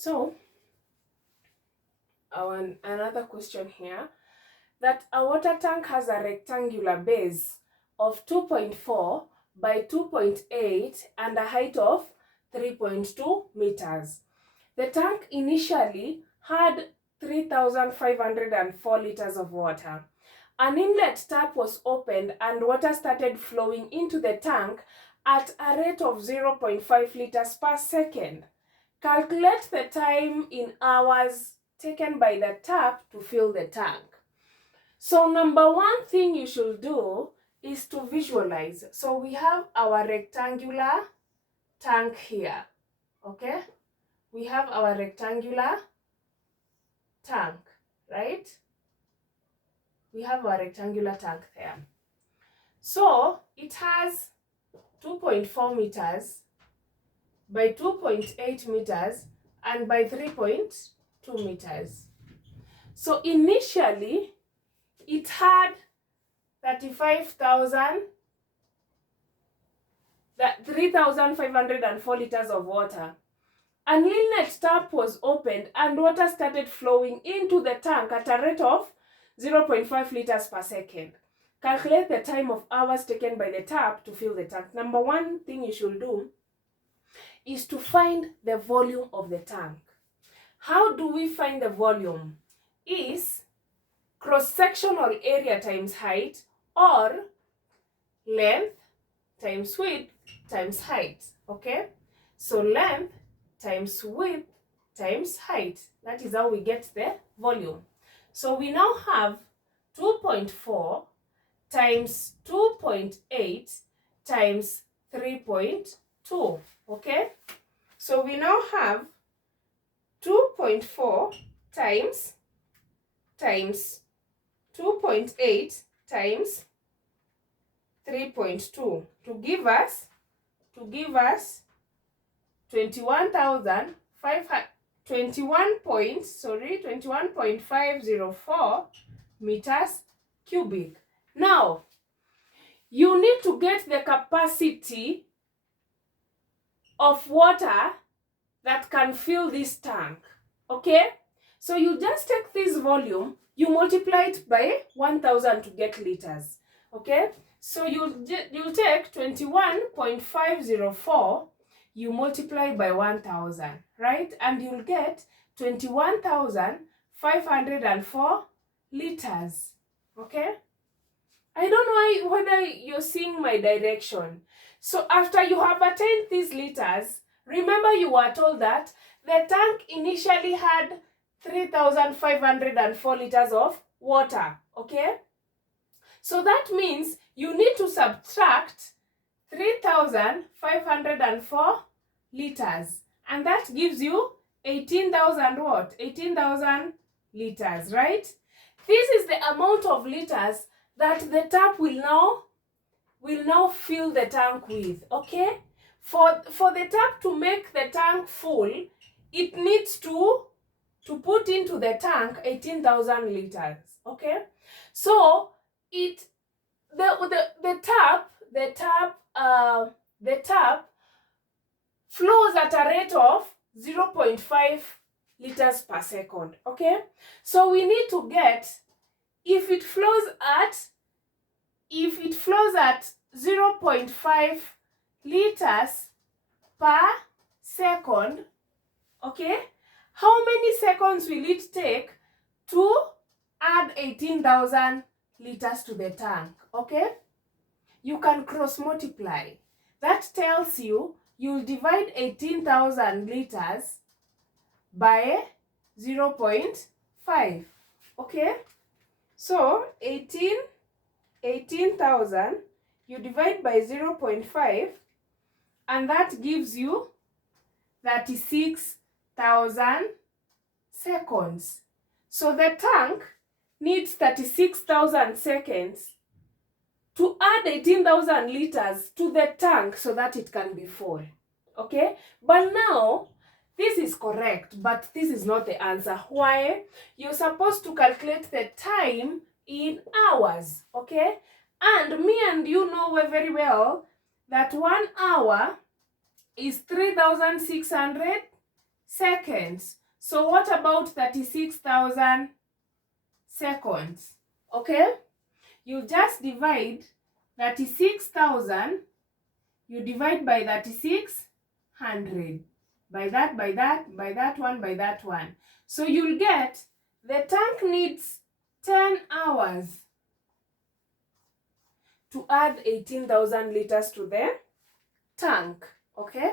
So, another question here, that a water tank has a rectangular base of 2.4 by 2.8 and a height of 3.2 meters. The tank initially had 3,504 liters of water. An inlet tap was opened and water started flowing into the tank at a rate of 0.5 liters per second. Calculate the time in hours taken by the tap to fill the tank. So number one thing you should do is to visualize. So we have our rectangular tank here, okay? We have our rectangular tank, right? We have our rectangular tank there. So it has 2.4 meters by 2.8 meters and by 3.2 meters. So initially it had 3,504 liters of water. An inlet tap was opened and water started flowing into the tank at a rate of 0.5 liters per second. Calculate the time of hours taken by the tap to fill the tank. Number one thing you should do is to find the volume of the tank. How do we find the volume? Is cross-sectional area times height, or length times width times height, okay? So length times width times height. That is how we get the volume. So we now have 2.4 times 2.8 times 3.2, okay? So we now have 2.4 times 2.8 times 3.2 to give us 21.504 meters cubic. Now you need to get the capacity of water that can fill this tank, okay? So you just take this volume, you multiply it by 1,000 to get liters, okay? So you'll take 21.504, you multiply by 1,000, right? And you'll get 21,504 liters, okay? I don't know whether you're seeing my direction. So after you have attained these liters, remember you were told that the tank initially had 3,504 liters of water, okay? So that means you need to subtract 3,504 liters, and that gives you 18,000 what? 18,000 liters, right? This is the amount of liters that the tap will now fill the tank with, okay? For the tap to make the tank full, it needs to put into the tank 18,000 liters, okay? So the tap flows at a rate of 0.5 liters per second, okay? So we need to get, if it flows at 0.5 liters per second, okay, how many seconds will it take to add 18,000 liters to the tank, okay? You can cross multiply. That tells you you'll divide 18,000 liters by 0.5, okay? So 18,000 you divide by 0.5, and that gives you 36,000 seconds. So the tank needs 36,000 seconds to add 18,000 liters to the tank so that it can be full, okay? But now this is correct, but this is not the answer. Why? You're supposed to calculate the time in hours, okay? And me and you know very well that 1 hour is 3,600 seconds. So what about 36,000 seconds? Okay, you just divide 36,000, you divide by 3600, by that, by that, by that one, by that one. So you'll get the tank needs 10 hours to add 18,000 liters to the tank. Okay,